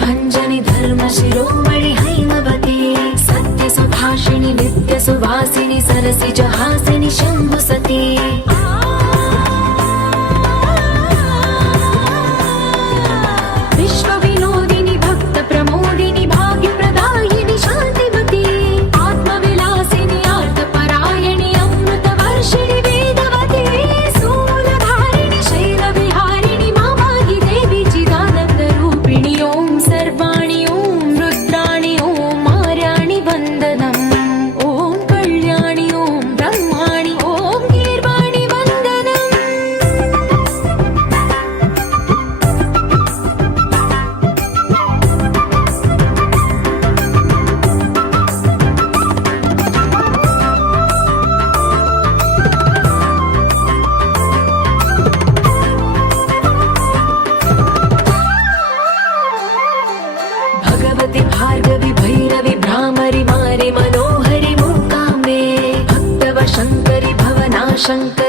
भञ्जनि धर्म शिरोमणि हैमवती सत्य सुभाषिणि नित्य सुवासिनि सरसिज हासिनि शम्भुसती विश्व विनोदिनि भक्त प्रमोदिनि भाग्य प्रदायिनि शान्तिवती आत्मविलासिनि आर्तपरायणि अमृत वर्षिणि वेदवती सूलधारिणि शैलविहारिणि मामाहि देवी चिदानन्द रूपिणि ओं सर्वाणि ओं रुद्राणि ओं मार्याणि वन्दनम् ओं कल्याणि ओं ब्रह्माणि ओं गीर्वाणि वन्दनम् भगवति भार्गवि भैरवि भ्रामरि मारि मनोहरि मूकाम्बे भक्तव शङ्करि भवनाशङ्करि